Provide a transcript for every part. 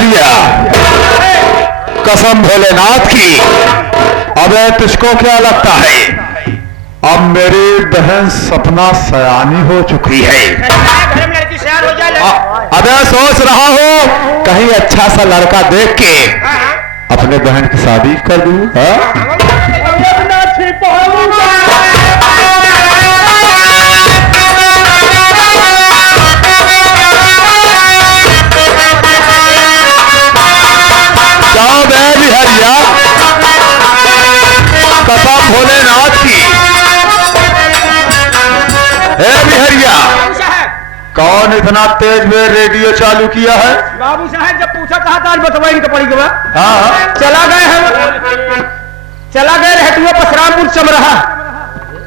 बिहरिया, कसम भोलेनाथ की, अबे तुझको क्या लगता है अब मेरी बहन सपना सयानी हो चुकी है? अबे सोच रहा हूँ कहीं अच्छा सा लड़का देख के अपने बहन की शादी कर दूं। जाओ बे बिहरिया, कसम भोलेनाथ की। हे बिहरिया, कौन इतना तेज में रेडियो चालू किया है? बाबू साहब जब पूछा कहा था आज बतवाई तो पड़ी गया। हाँ, चला गए हम, चला गए रहतुआ पसरामपुर चमराहा।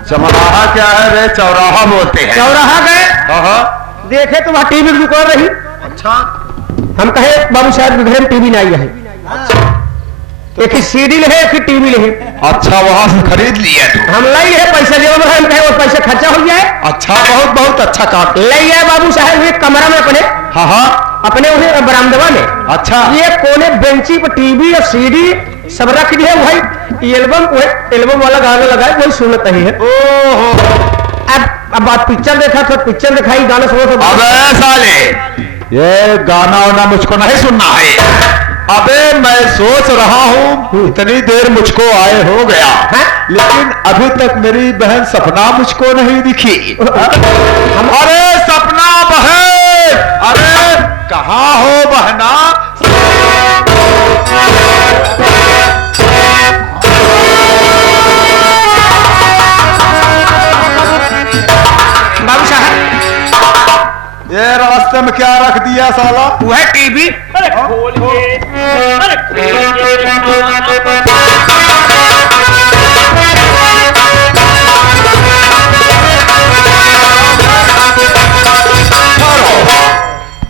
चमराहा क्या है रे? चौराहा बोलते हैं। चौराहा गए, हाँ, देखे तो वहाँ टीवी की दुकान रही। अच्छा, हम कहे बाबू साहब घर में टीवी नहीं है, एक ही सीडी ले, एक ही टीवी ले। अच्छा, वहां से खरीद लिया तू? हम लाई है, पैसा जेब में है, हम कहे वो पैसे खर्चा हो जाए। अच्छा, बहुत बहुत अच्छा काम। ले आए बाबू साहब एक कमरा में अपने, हाँ हाँ, अपने उन्हें बरामदवा में। अच्छा, ये कोने बेंची पर टीवी और सीडी सब रख दिया। भाई एल्बम वाला गाना लगाए, वही सुनता ही है। ओहो, अब बात पिक्चर देखा तो पिक्चर दिखाई, गाना सुनो तो। अबे साले, ये गाना वाना मुझको नहीं सुनना है। अबे मैं सोच रहा हूँ इतनी देर मुझको आए हो गया है? लेकिन अभी तक मेरी बहन सपना मुझको नहीं दिखी। अरे सपना बहन, अरे कहाँ हो बहना? बाबू साहब ये रास्ते में क्या रख दिया साला? वो है टीवी। खोल के,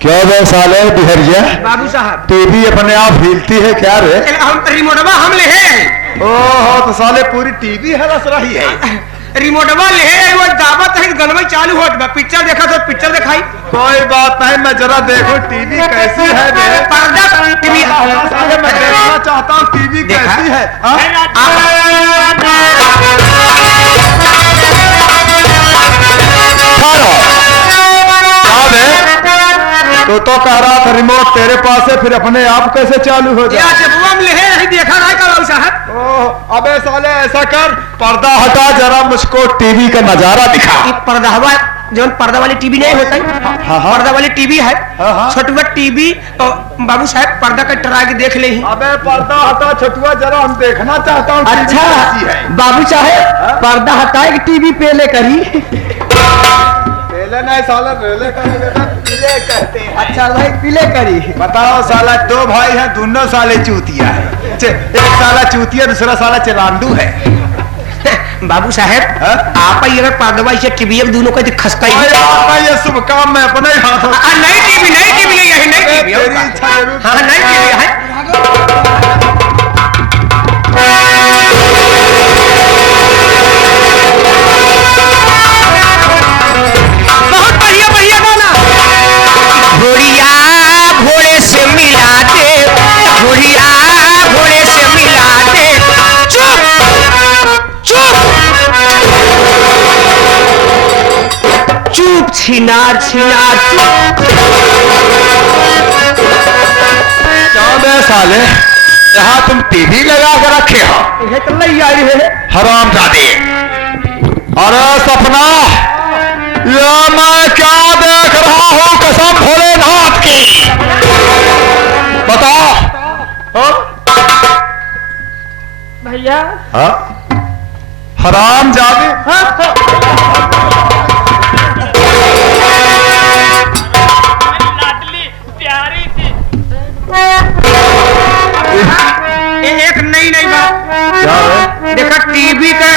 क्या बे साले बिहरिया, बाबू साहब टीवी अपने आप हिलती है क्या रे? हम रिमोटवा हम ले हैं। ओहो, तो साले पूरी टीवी हलस रही है। रिमोटवा ले हैं, वो दावत है, गनवा चालू हो गया। पिक्चर देखा तो पिक्चर दिखाई। कोई बात नहीं, मैं जरा देखो टीवी कैसी है बे? पर्दा टीवी साले मैं देखना चाहता हूँ टीवी देखा? कैसी है। हाँ? तो कह रहा था रिमोट तेरे पास है, फिर अपने आप कैसे चालू हो जाए? देखा नहीं का बाबू साहब। ओह, अबे साले ऐसा कर, पर्दा हटा जरा, मुझको टीवी का नजारा दिखा। पर्दा जो पर्दा वाली टीवी नहीं होता है, हाँ, हाँ। पर्दा वाली टीवी है, हाँ। छोटुआ टीवी। तो बाबू साहब पर्दा का टरा के देख ले। अबे पर्दा हटा छोटुआ, जरा हम देखना चाहता हूँ। अच्छा बाबू साहब, पर्दा हटाए टीवी पे ले करी। पहले नहीं साला, रेले पीले कहते हैं। अच्छा भाई पीले करी। बताओ साला, दो भाई हैं, दोनों साले चूतिया है। एक साला चूतिया, दूसरा साला चलांडू है। बाबू साहब आप ही अगर पर्दा से टीवी दोनों का खसका ही ये शुभ काम मैं अपने ही हाथों। नई टीवी नहीं टीवी तेरी इच्छा जरूर। हाँ नई टीवी है। बहुत बढ़िया बढ़िया गाना। घोड़िया घोड़े से मिलाते, घोड़िया घोड़े से मिलाते। चुप चुप चुप, छिनार छिनार चुप। क्या बे साले, यहाँ तुम टीवी लगा कर रखे हो? ये तो नहीं आई है। हरामजादे। अरे सपना, ये मैं क्या देख रहा हूँ? कसम भोलेनाथ की बताओ। भैया हरामजादे। लाडली प्यारी थी। एक नई नई बात। क्या है? देखा टीवी का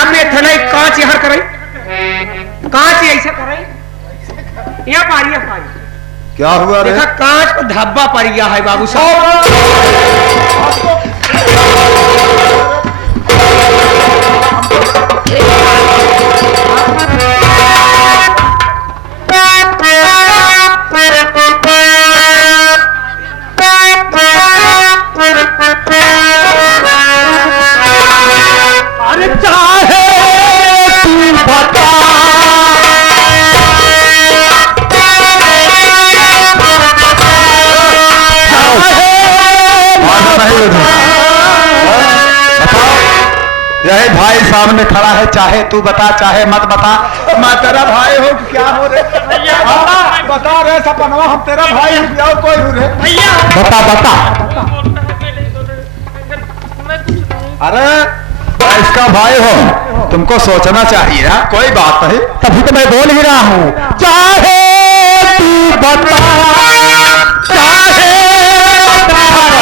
आप ये थनाई कांच यहाँ करे, कांच ऐसा करे, यहाँ पारी। क्या हुआ रे? देखा कांच को धब्बा पड़ गया है बाबू साहब। भाई सामने खड़ा है, चाहे तू बता चाहे मत बता, मैं तेरा भाई हूँ कि क्या हो रे? भैया बता रे सपनवा, हम तेरा भाई हूँ क्या कोई हूँ रे? भैया बता बता। मैं कुछ नहीं। अरे मैं इसका भाई हूँ, तुमको सोचना चाहिए ना, कोई बात नहीं। तभी तो मैं बोल ही रहा हूँ, चाहे तू बता चाहे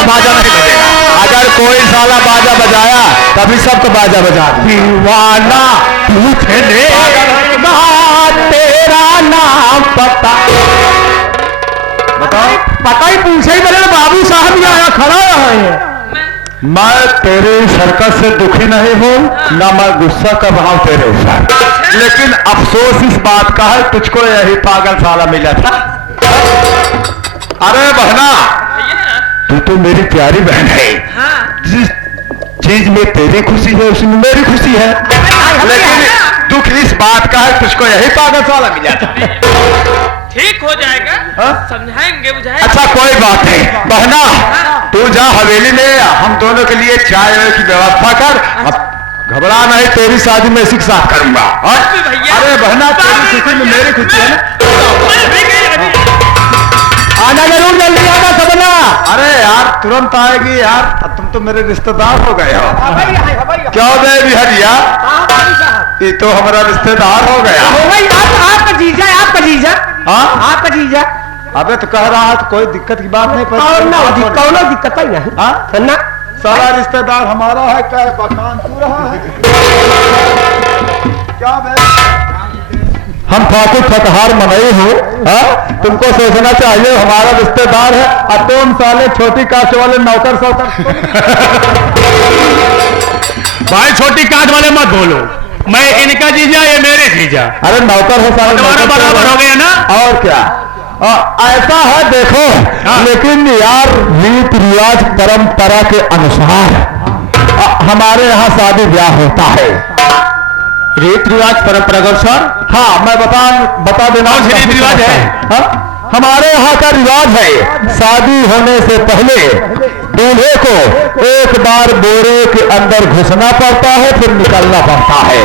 बाजा नहीं बजेगा। अगर कोई साला बाजा बजाया तभी सबको बाजा बजा दीवाना पूछने ना तेरा नाम पता। बताओ, पता ही पूछे ही मेरे बाबू साहब ही आया खड़ा रहा है। मैं तेरे सर्कस से दुखी नहीं हूँ, ना मैं गुस्सा कर रहा हूँ तेरे ऊपर, लेकिन अफसोस इस बात का है तुझको यही पागल साला मिला था। अरे बहना, तू तो मेरी प्यारी बहन है, जिस चीज में तेरी खुशी है उसमें मेरी खुशी है, लेकिन दुख इस बात का है तुझको यही पागल साला मिला था। ठीक हो जाएगा, हाँ? समझाएंगे बुझाएंगे। अच्छा कोई बात नहीं बहना, तू जा हवेली में, हम दोनों के लिए चाय की व्यवस्था कर। अब घबरा नहीं, तेरी शादी में इसी के साथ करूंगा। भैया। अरे बहना, तेरी खुशी में मेरी खुशी है ना। आना जरूर, जल्दी आना सबना। अरे यार तुरंत आएगी यार, तुम तो मेरे रिश्तेदार हो गए हो। क्यों बे बिहरिया, ये तो हमारा रिश्तेदार हो गया। आपका जीजा, आपका जीजा, हाँ आपका जीजा। अबे तो कह रहा है तो कोई दिक्कत की बात नहीं, पर कौनो दिक्कत ही नहीं। हाँ ना सारा रिश्तेदार हमारा है, क्या बखान तू रहा है क्या बे? हम ठाकुर ठकहार मनई हूँ, तुमको सोचना चाहिए हमारा रिश्तेदार है, और तुम साले छोटी कास्ट वाले नौकर सौकर। भाई छोटी काट वाले मत बोलो, मैं इनका जीजा, ये मेरे जीजा। अरे नौकर है साले, तुम्हारा नौकर बराबर हो गया ना। और क्या, ऐसा है देखो, लेकिन यार रीत रिवाज परंपरा के अनुसार हमारे यहाँ शादी ब्याह होता है। रीत रिवाज परंपरा के अनुसार? हाँ मैं बता देना। कौन सी रीत रिवाज है? हाँ? हमारे यहाँ का रिवाज है, शादी होने से पहले दूल्हे को एक बार बोरे के अंदर घुसना पड़ता है, फिर निकलना पड़ता है।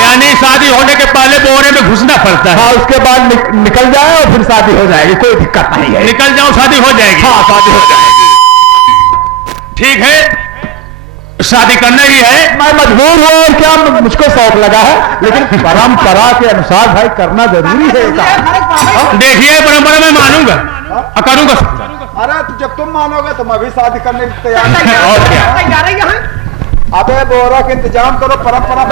यानी शादी होने के पहले बोरे में घुसना पड़ता है। हाँ, उसके बाद निकल जाए और फिर शादी हो जाएगी, कोई दिक्कत नहीं है। निकल जाओ शादी हो जाएगी। हाँ शादी हो जाएगी। ठीक है, शादी करना ही है। मैं मजबूर हूँ और क्या, मुझको शौक लगा है, लेकिन परंपरा के अनुसार भाई करना जरूरी है। देखिए परंपरा में मानूंगा और करूंगा। अरे तो जब तुम मानोगे तो मैं भी शादी करने की तैयार और क्या? अबे बोरा का इंतजाम करो, परंपरा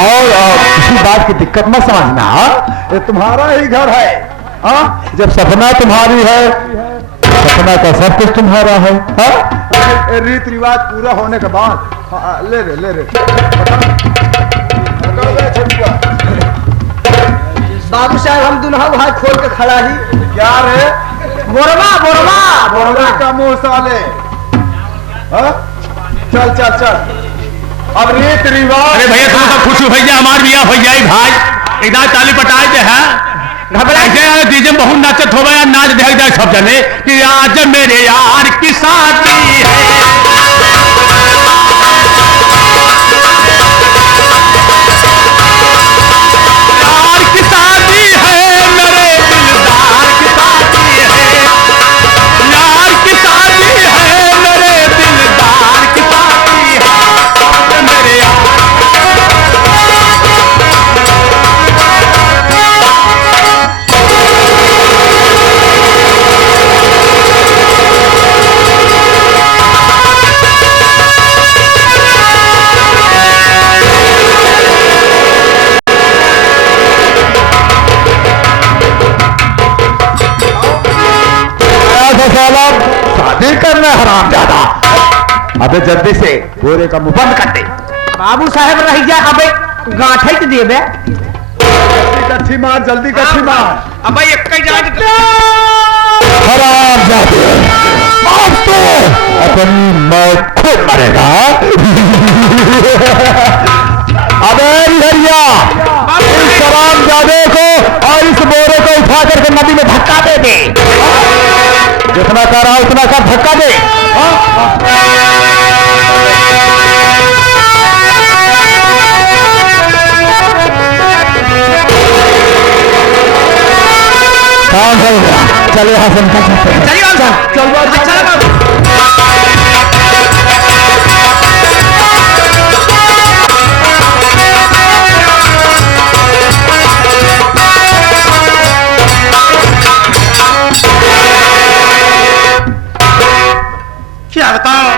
और किसी बात की दिक्कत मत समझना, ये तुम्हारा ही घर है। हाँ, जब सपना तुम्हारी है, सपना का सब कुछ तुम्हारा है। हाँ? रीत रिवाज पूरा होने के बाद ले रे बाबू साहब, हम दुल्हा भाई खोल के खड़ा ही। क्या रे? बोरवा का मुंह साले। हाँ? चल अब रीत रिवाज। अरे भैया तुम सब खुश हो भैया, हमार बिया हो जाए भाई, एकदम ताली पटाए दे है। घबराए डीजे बहुत नाचत हो गया, नाच देख जाए सब जने कि आज मेरे यार की शादी है। यार की शादी है, मेरे दिलदार की शादी है। यार की शादी है, मेरे दिलदार की शादी है। मेरे यार शादी करना हराम ज्यादा। अबे जल्दी से बोरे का मुंह बंद कर दे। बाबू साहब रह जा, अबे गांठे के देबे। जल्दी मार, जल्दी मार। अब भाई एक ही जाए हराम जाते, अब तो अपनी मौत खुद मरेगा। अबे भैया, इस हराम जादे को और इस बोरे को उठा करके नदी में धक्का दे दे। जितना कर रहा उतना कर, धक्का दे। चलो यहाँ से निकल सकते हैं। चलिए बाबू साहब। चल बाबू, हाँ, चलो बाबू। क्या बताऊं,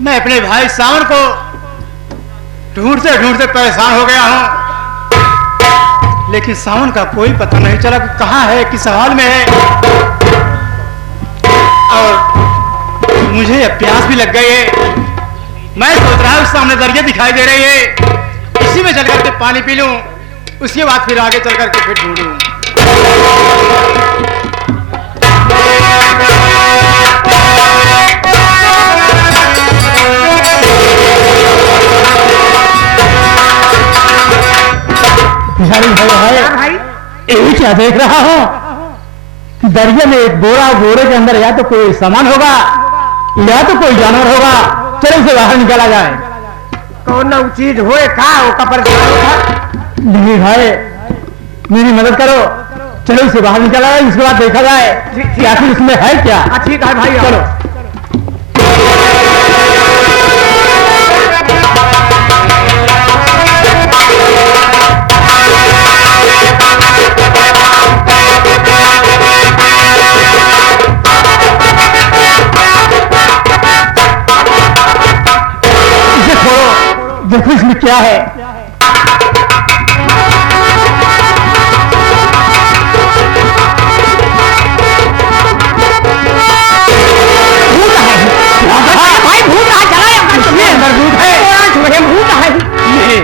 मैं अपने भाई सावन को ढूंढते ढूंढते परेशान हो गया हूं, लेकिन सावन का कोई पता नहीं चला कि कहां है, किस हाल में है। और मुझे अब प्यास भी लग गई है। मैं सोच रहा हूं सामने दरिया दिखाई दे रही है, इसी में चल करके पानी पी लूं, उसके बाद फिर आगे चल करके फिर ढूंढूं। बिहारी भाई यार भाई, यही क्या देख रहा हूँ कि दरिया में एक बोरा, बोरे के अंदर या तो कोई सामान होगा या तो कोई जानवर होगा। चलो इसे बाहर निकाला जाए। कौन ना चीज होए का वो कपर नहीं भाई, मेरी मदद करो। चलो इसे बाहर निकाला जाए, उसके बाद देखा जाए कि आखिर इसमें है क्या। ठीक है भाई, चलो। इसे खोलो, देखो इसमें क्या है। भाई भूत रहा, चला इसमें अंदर भूत है। भूत है। ये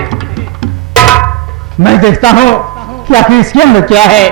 मैं देखता हूँ कि आखिर इसके अंदर क्या है।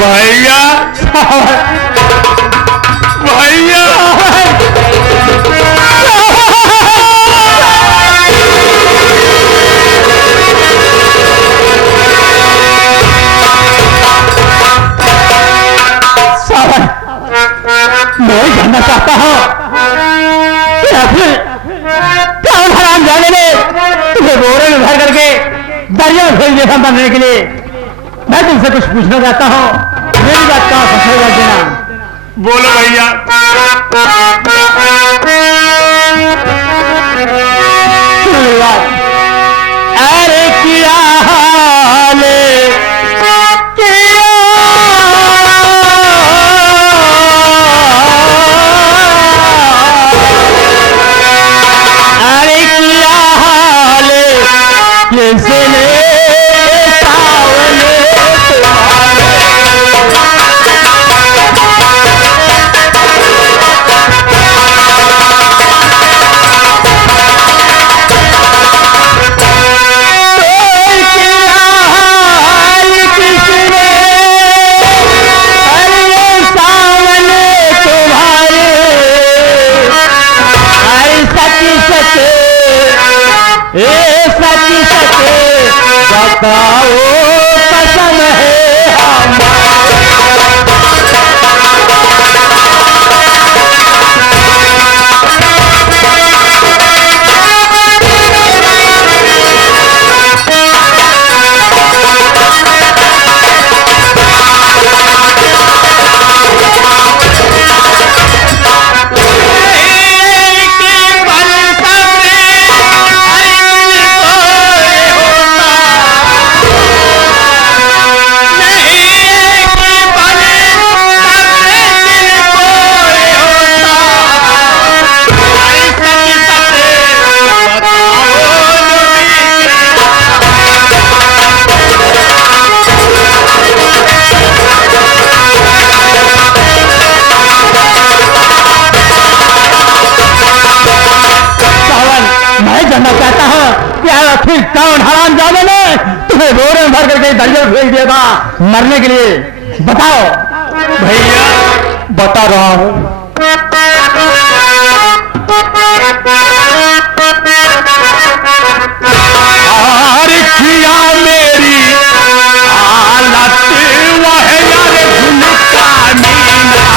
भैया भैया मैं जानना चाहता हूँ कि आखिर कौन हराम जाने ने तुम्हें बोरे में भर करके दरिया में भेज दिया बनने के लिए। मैं तुमसे कुछ पूछना चाहता हूँ, मेरी बात का फैसला देना। बोलो भैया। सुनो मेरी बात। अरे किया हाले अरे किया हाले कैसे ले सावने बताओ कसम है हमारी। दरिया भेज दिया था मरने के लिए, बताओ। भैया बता रहा हूं। और किया मेरी हालत वह यार झुमका मीना।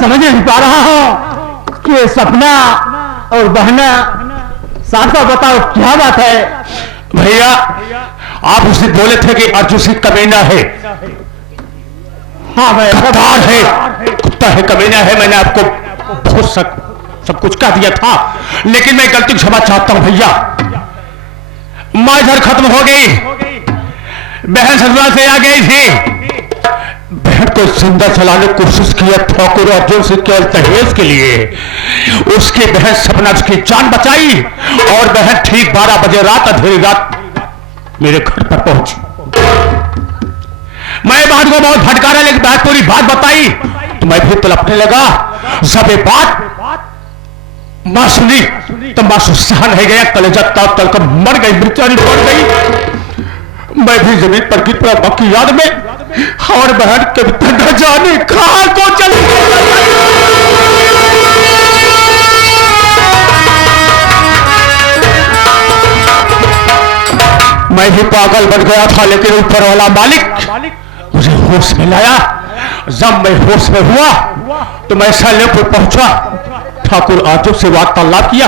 समझ नहीं पा रहा हूं कि सपना और बहना, साफ साफ बताओ क्या बात है। भैया आप उसे बोले थे कि अर्जुन सिंह कमीना है। हाँ भाई, गद्दार है, कुत्ता है, कमीना है। मैंने आपको बहुत सब कुछ कह दिया था, लेकिन मैं गलती क्षमा चाहता हूं भैया। माँ इधर खत्म हो गई, बहन ससुराल से आ गई थी। बहन को जिंदा चलाने की कोशिश किया ठाकुर अर्जुन सिंह के दहेज के लिए। उसकी बहन सपना उसकी जान बचाई और बहन ठीक 12 बजे रात, अंधेरी रात मेरे घर पर पहुंची। मैं बहन को बहुत भटकारा, लेकिन बहन पूरी बात बताई तो मैं भी तड़पने लगा। जब ये बात मां सुनी तो मां से सहन नहीं गया, कलेजा ताप तल कर मर गई, बेचारी मर गई। मैं भी जमीन पर गिर पड़ा मां की याद में, और बहन कभी न जाने कहां को चली। मैं भी पागल बन गया था, लेकिन ऊपर वाला मालिक मुझे होश में लाया। जब मैं होश में हुआ तो मैं सैलेपुर पहुंचा। ठाकुर अर्जुन से वार्तालाप किया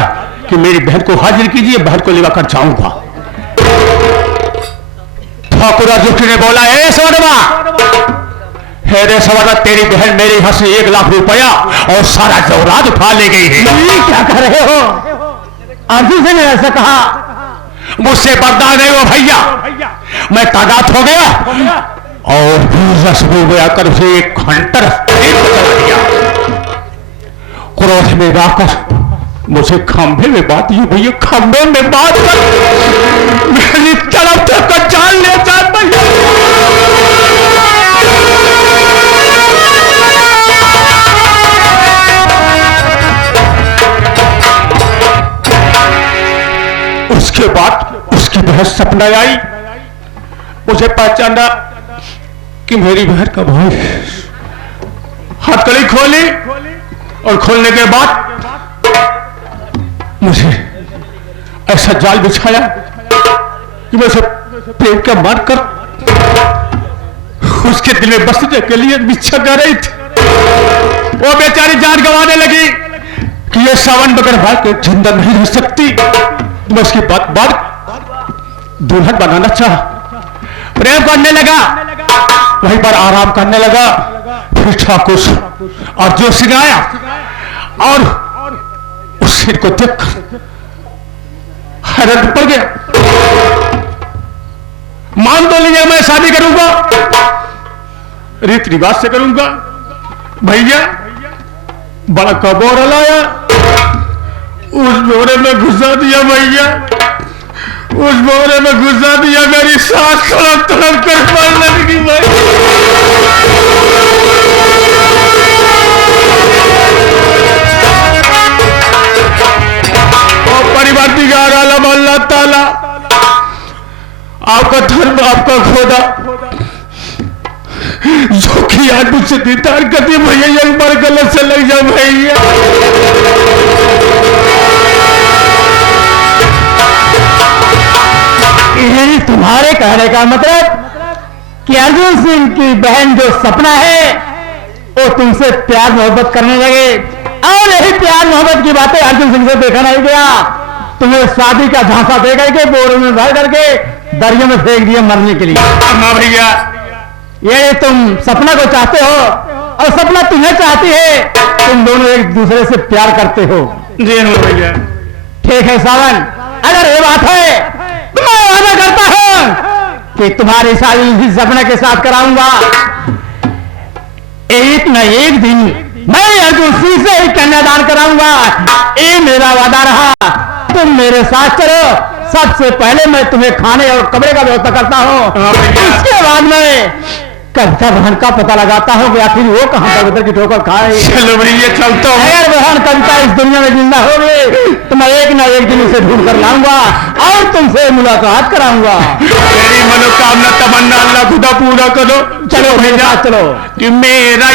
कि मेरी बहन को हाजिर कीजिए, बहन को लेकर जाऊंगा। ठाकुर अर्जुन ने बोला, ए सवरमा, हे रे सवरमा, तेरी बहन मेरे यहां से 1 लाख रुपया और सारा जौरात उठा ले गई है। क्या कर रहे हो? अर्जुन से ने ऐसा कहा? मुझसे बर्दाश्त नहीं हुआ भैया, मैं तादाद हो गया और रस में गया कर उसे एक घंटर चला दिया। क्रोध में आकर मुझे खंभे में बात दी भैया, खंभे में बात कर मेरी तरफ तक जान ले जान भैया। उसके बाद उसकी बहन सपना आई, मुझे पहचाना कि मेरी बहन का भाई। हथकड़ी खोली और खोलने के बाद मुझे ऐसा जाल बिछाया कि मैं उसे प्रेम का मारकर उसके दिल में बसने के लिए बिछा कर रही थी। वो बेचारी जान गंवाने लगी कि ये सावन बगैर भाई के जिंदा नहीं रह सकती। मैं उसकी बात दुल्हन बनाना चाहा, प्रेम करने लगा, वहीं पर आराम करने लगा। फिर ठाकुर अर्जुन सिंह आया और उस सिर को देख हैरान पड़ गया। मान तो लिया मैं शादी करूंगा, रीत रिवाज से करूंगा, भैया बड़ा कबोरा लाया, उस बोरे में घुसा दिया भैया, उस बोरे में घुसा दिया, मेरी सांस तड़प तड़प कर मरने लगी भाई। और परिवर्तिकार आलम अल्लाह ताला आपका धर्म, आपका खोदा जो कि आज मुझसे दीदार करती भैया, एक बार गलत से लग जाओ भैया। यही तुम्हारे कहने का मतलब कि अर्जुन सिंह की बहन जो सपना है वो तुमसे प्यार मोहब्बत करने लगे, और यही प्यार मोहब्बत की बातें अर्जुन सिंह से देखा नहीं गया, तुम्हें शादी का झांसा दे करके बोरों में भर करके दरिया में फेंक दिया मरने के लिए। हाँ भैया, ये तुम सपना को चाहते हो और सपना तुम्हें चाहती है, तुम दोनों एक दूसरे से प्यार करते हो। जी हाँ भैया। ठीक है सावन, अगर ये बात है तो मैं वादा करता हूं कि तुम्हारी शादी इस सपना के साथ कराऊंगा। एक न एक दिन मैं अर्जुन सिंह से ही कन्यादान कराऊंगा, ये मेरा वादा रहा। तुम मेरे साथ चलो, सबसे पहले मैं तुम्हें खाने और कमरे का व्यवस्था करता हूँ, उसके बाद मैं कविता बहन का पता लगाता हूँ कि आखिर वो कहाँ कविता की ठोकर खाए। चलो भैया चलता हूँ। अगर बहन कविता इस दुनिया में जिंदा हो गई तो मैं एक ना एक दिन उसे ढूंढ कर लाऊंगा और तुमसे मुलाकात कराऊंगा। मेरी मनोकामना तमन्ना अल्लाह खुदा पूरा करो। चलो भैया चलो। कि मेरा